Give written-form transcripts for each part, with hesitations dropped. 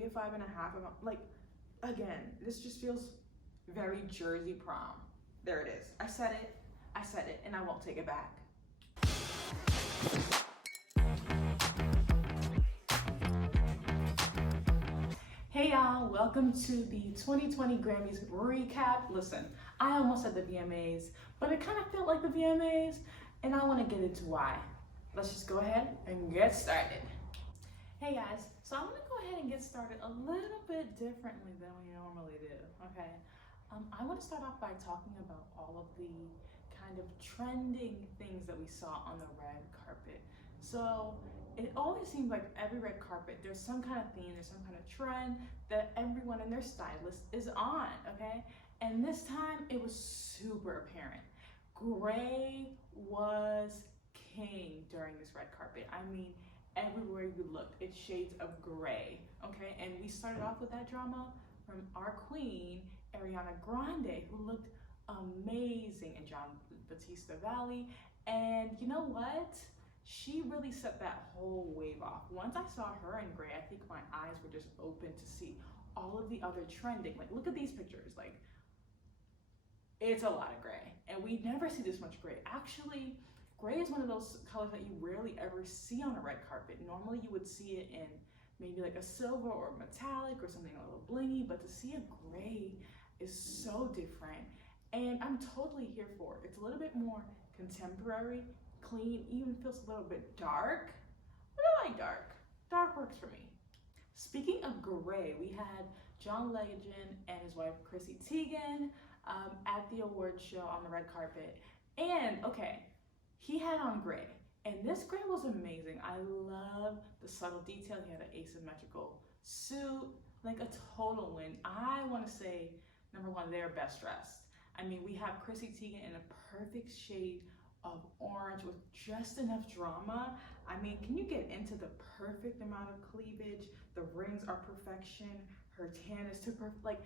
maybe a 5.5. I'm like, again, this just feels very Jersey prom. There it is. I said it, and I won't take it back. Hey y'all, welcome to the 2020 Grammys recap. Listen, I almost said the VMAs, but it kind of felt like the VMAs, and I want to get into why. Let's just go ahead and get started. Hey guys, so I'm gonna go ahead and get started a little bit differently than we normally do, okay? I want to start off by talking about all of the kind of trending things that we saw on the red carpet. So it always seems like every red carpet, there's some kind of theme, there's some kind of trend that everyone and their stylist is on, okay? And this time it was super apparent. Gray was king during this red carpet. I mean, everywhere you looked, it's shades of gray, okay? And we started off with that drama from our queen, Ariana Grande, who looked amazing in John Batista Valley. And you know what? She really set that whole wave off. Once I saw her in gray, I think my eyes were just open to see all of the other trending. Like, look at these pictures. Like, it's a lot of gray. And we never see this much gray. Actually, gray is one of those colors that you rarely ever see on a red carpet. Normally you would see it in maybe like a silver or metallic or something a little blingy, but to see a gray is so different. And I'm totally here for it. It's a little bit more contemporary, clean, even feels a little bit dark. But I like dark. Dark works for me. Speaking of gray, we had John Legend and his wife Chrissy Teigen at the award show on the red carpet. And okay, he had on gray, and this gray was amazing. I love the subtle detail. He had an asymmetrical suit, like a total win. I want to say, number one, they're best dressed. I mean, we have Chrissy Teigen in a perfect shade of orange with just enough drama. I mean, can you get into the perfect amount of cleavage? The rings are perfection. Her tan is too perfect. Like,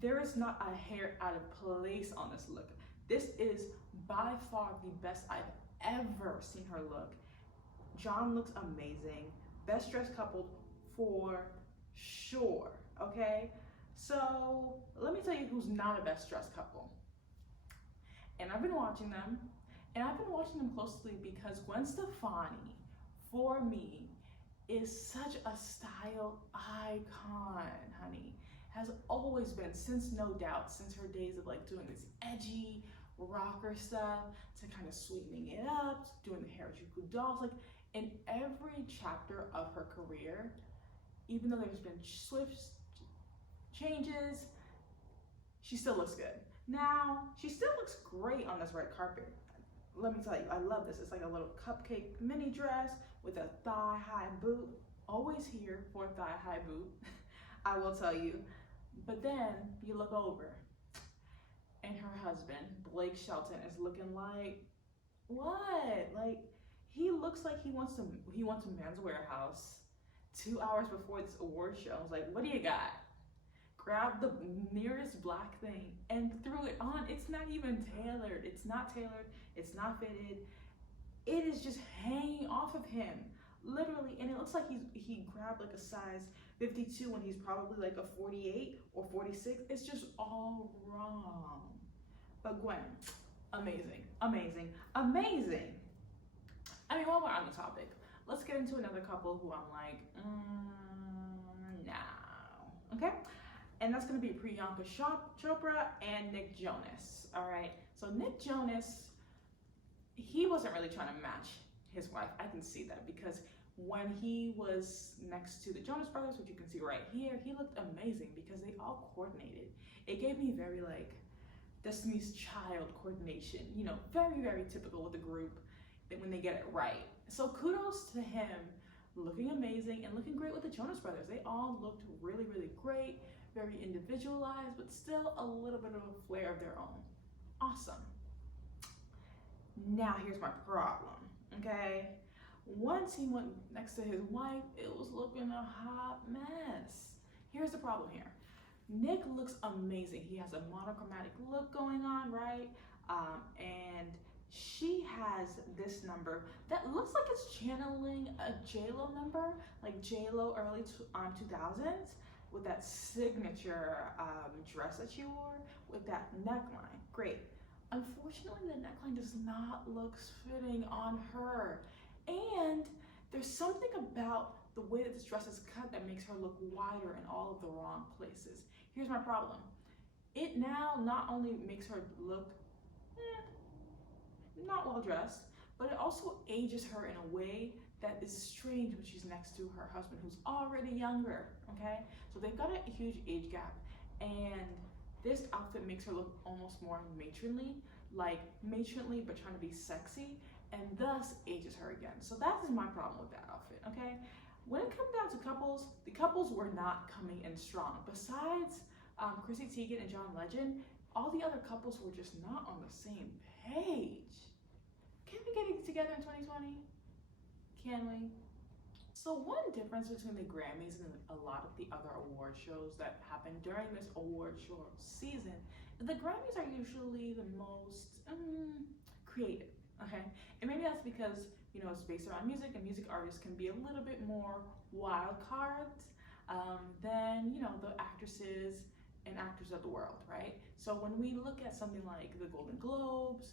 there is not a hair out of place on this look. This is by far the best I've ever seen her look. John looks amazing. Best dressed couple for sure, okay? So let me tell you who's not a best dressed couple. And I've been watching them, and I've been watching them closely because Gwen Stefani, for me, is such a style icon, honey. Has always been, since No Doubt, since her days of like doing this edgy rocker stuff to kind of sweetening it up, doing the Harajuku dolls. Like, in every chapter of her career, even though there's been swift changes, she still looks good. Now, she still looks great on this red carpet. Let me tell you, I love this. It's like a little cupcake mini dress with a thigh-high boot. Always here for a thigh-high boot, I will tell you. But then you look over, and her husband, Blake Shelton, is looking like, what? Like, he looks like he wants a Men's Warehouse 2 hours before this award show. I was like, what do you got? Grabbed the nearest black thing and threw it on. It's not even tailored. It's not tailored. It's not fitted. It is just hanging off of him, literally. And it looks like he grabbed like a size 52 when he's probably like a 48 or 46. It's just all wrong. But Gwen, amazing, amazing, amazing. I mean, while we're on the topic, let's get into another couple who I'm like, no, okay? And that's gonna be Priyanka Chopra and Nick Jonas, all right? So Nick Jonas, he wasn't really trying to match his wife. I can see that because when he was next to the Jonas Brothers, which you can see right here, he looked amazing because they all coordinated. It gave me very like Destiny's Child coordination, you know, very, very typical with the group when they get it right. So kudos to him, looking amazing and looking great with the Jonas Brothers. They all looked really, really great, very individualized, but still a little bit of a flair of their own. Awesome. Now here's my problem, okay? Once he went next to his wife, it was looking a hot mess. Here's the problem here. Nick looks amazing. He has a monochromatic look going on, right? And she has this number that looks like it's channeling a J-Lo number, like J-Lo early 2000s, with that signature dress that she wore with that neckline. Great. Unfortunately, the neckline does not look fitting on her. And there's something about the way that this dress is cut that makes her look wider in all of the wrong places. Here's my problem. It now not only makes her look not well dressed, but it also ages her in a way that is strange when she's next to her husband who's already younger, okay? So they've got a huge age gap, and this outfit makes her look almost more matronly, like matronly but trying to be sexy, and thus ages her again. So that is my problem with that outfit, okay? When it comes down to couples, the couples were not coming in strong. Besides Chrissy Teigen and John Legend, all the other couples were just not on the same page. Can we get it together in 2020? Can we? So one difference between the Grammys and a lot of the other award shows that happen during this award show season, the Grammys are usually the most creative, okay? And maybe that's because, you know, it's based around music, and music artists can be a little bit more wild cards than, you know, the actresses and actors of the world, right? So when we look at something like the Golden Globes,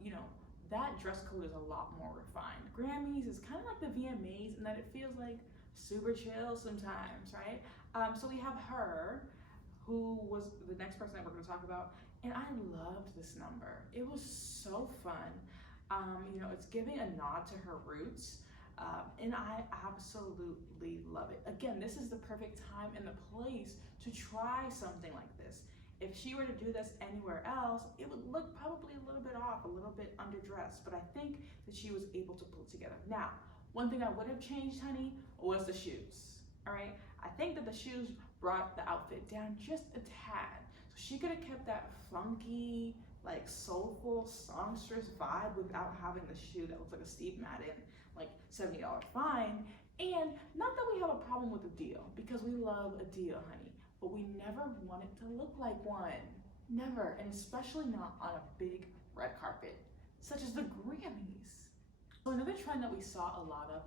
you know, that dress code is a lot more refined. Grammys is kind of like the VMAs in that it feels like super chill sometimes, right? So we have H.E.R, who was the next person that we're going to talk about, and I loved this number. It was so fun. You know, it's giving a nod to her roots, and I absolutely love it. Again, this is the perfect time and the place to try something like this. If she were to do this anywhere else, it would look probably a little bit off, a little bit underdressed, but I think that she was able to pull it together. Now, one thing I would have changed, honey, was the shoes, all right? I think that the shoes brought the outfit down just a tad. So she could have kept that funky, like soulful, songstress vibe without having the shoe that looks like a Steve Madden, like $70 fine. And not that we have a problem with a deal, because we love a deal, honey, but we never want it to look like one. Never, and especially not on a big red carpet, such as the Grammys. So another trend that we saw a lot of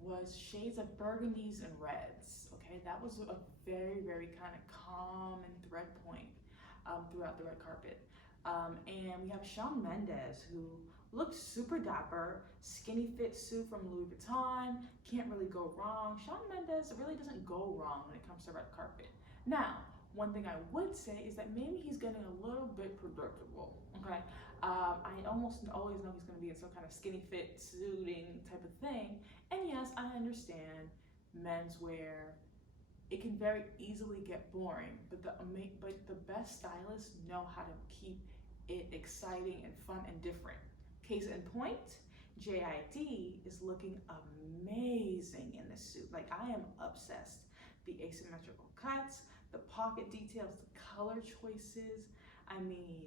was shades of burgundies and reds, okay? That was a very, very kind of common thread point throughout the red carpet. And we have Shawn Mendes, who looked super dapper, skinny fit suit from Louis Vuitton, can't really go wrong. Shawn Mendes really doesn't go wrong when it comes to red carpet. Now, one thing I would say is that maybe he's getting a little bit predictable, okay? I almost always know he's gonna be in some kind of skinny fit suiting type of thing. And yes, I understand menswear, it can very easily get boring, but the best stylists know how to keep it exciting and fun and different. Case in point, JID is looking amazing in this suit. Like, I am obsessed. The asymmetrical cuts, the pocket details, the color choices, I mean,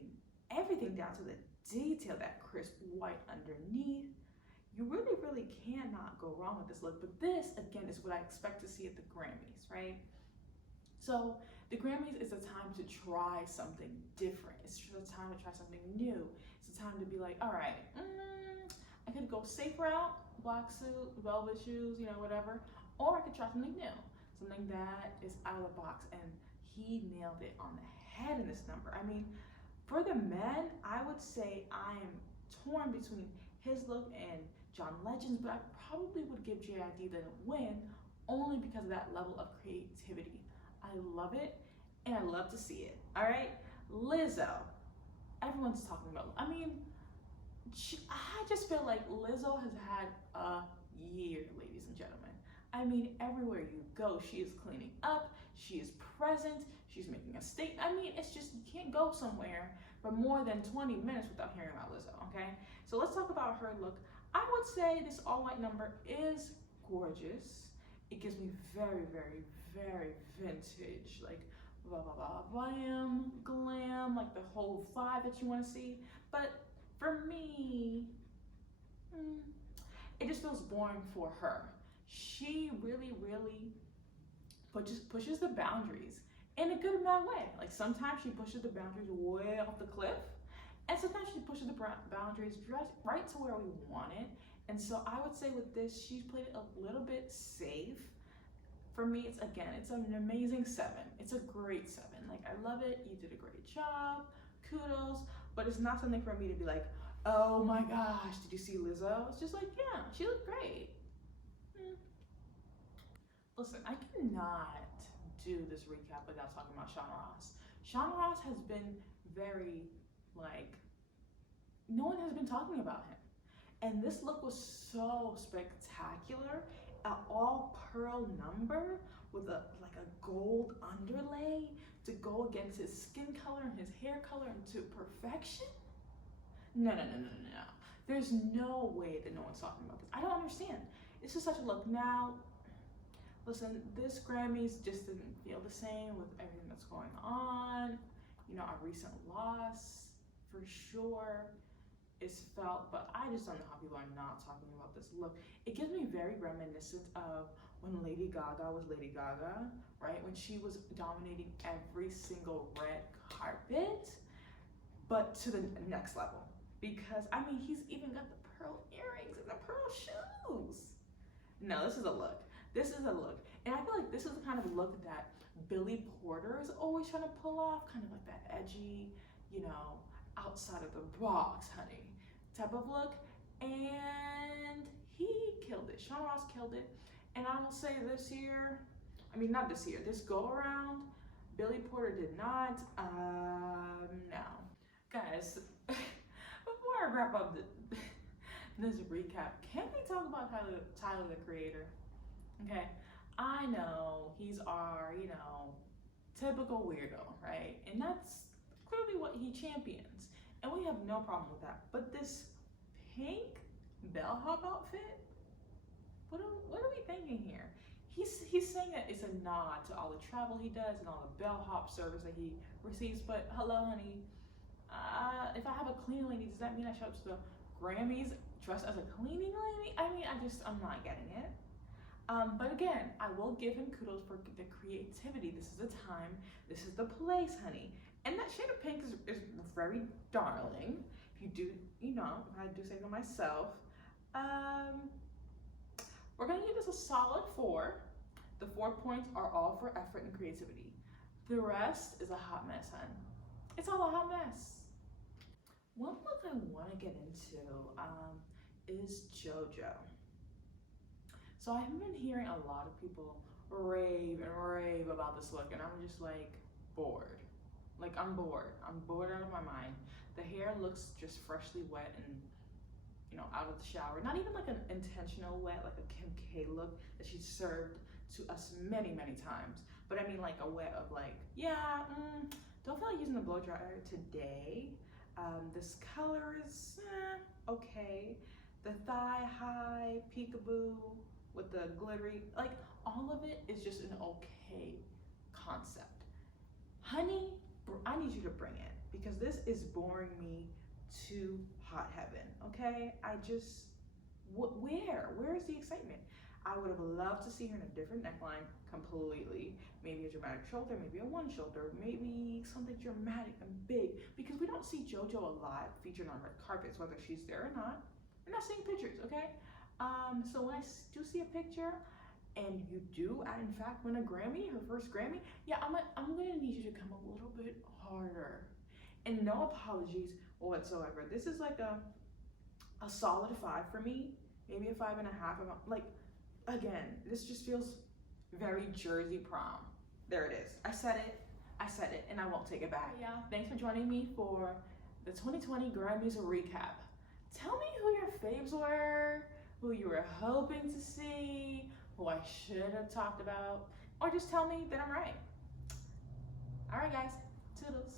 everything down to the detail, that crisp white underneath. You really, really cannot go wrong with this look. But this, again, is what I expect to see at the Grammys, right? So the Grammys is a time to try something different. It's a time to try something new. It's a time to be like, all right, I could go safe route, black suit, velvet shoes, you know, whatever. Or I could try something new, something that is out of the box. And he nailed it on the head in this number. I mean, for the men, I would say I am torn between his look and John Legend's, but I probably would give JID the win only because of that level of creativity. I love it, and I love to see it, all right? Lizzo, everyone's talking about, I mean, I just feel like Lizzo has had a year, ladies and gentlemen. I mean, everywhere you go, she is cleaning up, she is present, she's making a statement. I mean, it's just, you can't go somewhere for more than 20 minutes without hearing about Lizzo, okay? So let's talk about her look. I would say this all-white number is gorgeous. It gives me very, very, very vintage, like blah, blah, blah, glam, like the whole vibe that you want to see. But for me, it just feels boring for her. She really, really pushes the boundaries in a good amount way. Like, sometimes she pushes the boundaries way off the cliff, And sometimes she pushes the boundaries right to where we want it. And so I would say with this, she's played it a little bit safe. For me, it's an amazing 7. It's a great 7. Like, I love it. You did a great job. Kudos. But it's not something for me to be like, oh my gosh, did you see Lizzo? It's just like, yeah, she looked great. Listen, I cannot do this recap without talking about Shawn Ross. Shawn Ross has been very, like, no one has been talking about him. And this look was so spectacular. An all pearl number with a gold underlay to go against his skin color and his hair color into perfection. No. There's no way that no one's talking about this. I don't understand. It's just such a look. Now, listen, this Grammys just didn't feel the same with everything that's going on. You know, our recent loss, for sure, is felt, but I just don't know how people are not talking about this look. It gives me very reminiscent of when Lady Gaga was Lady Gaga, right? When she was dominating every single red carpet, but to the next level. Because, I mean, he's even got the pearl earrings and the pearl shoes. No, this is a look. This is a look. And I feel like this is the kind of look that Billy Porter is always trying to pull off, kind of like that edgy, you know, outside of the box, honey, type of look. And he killed it. Shawn Ross killed it. And I will say this year, I mean, not this year, this go around, Billy Porter did not. No. Guys, before I wrap up this recap, can we talk about Tyler, the Creator? Okay, I know he's our, you know, typical weirdo, right? And that's clearly what he champions. And we have no problem with that. But this pink bellhop outfit, what are we thinking here? He's saying that it's a nod to all the travel he does and all the bellhop service that he receives. But hello, honey. If I have a cleaning lady, does that mean I show up to the Grammys dressed as a cleaning lady? I mean, I'm not getting it. But again, I will give him kudos for the creativity. This is the time, this is the place, honey. And that shade of pink is very darling. If you do, you know, I do say to myself. We're gonna give this a solid 4. The 4 points are all for effort and creativity. The rest is a hot mess, hun. It's all a hot mess. One look I wanna get into is JoJo. So I've been hearing a lot of people rave about this look, and I'm just like bored. Like, I'm bored out of my mind. The hair looks just freshly wet and, you know, out of the shower. Not even like an intentional wet, like a Kim K look that she served to us many times. But I mean like a wet of like, yeah, don't feel like using the blow dryer today. This color is okay. The thigh high peekaboo with the glittery, like all of it is just an okay concept. Honey, I need you to bring it because this is boring me to hot heaven, okay? I just, where is the excitement? I would have loved to see her in a different neckline completely. Maybe a dramatic shoulder, maybe a one shoulder, maybe something dramatic and big, because we don't see JoJo a lot featured on red carpets, whether she's there or not. We're not seeing pictures, okay? So when I do see a picture and you do, in fact, win a Grammy, her first Grammy, yeah, I'm gonna need you to come a little bit harder. And no apologies whatsoever. This is like a solid 5 for me, maybe a 5.5. Like, again, this just feels very Jersey prom. There it is. I said it, and I won't take it back. Yeah, thanks for joining me for the 2020 Grammys recap. Tell me who your faves were, who you were hoping to see, who I should have talked about, or just tell me that I'm right. All right, guys, toodles.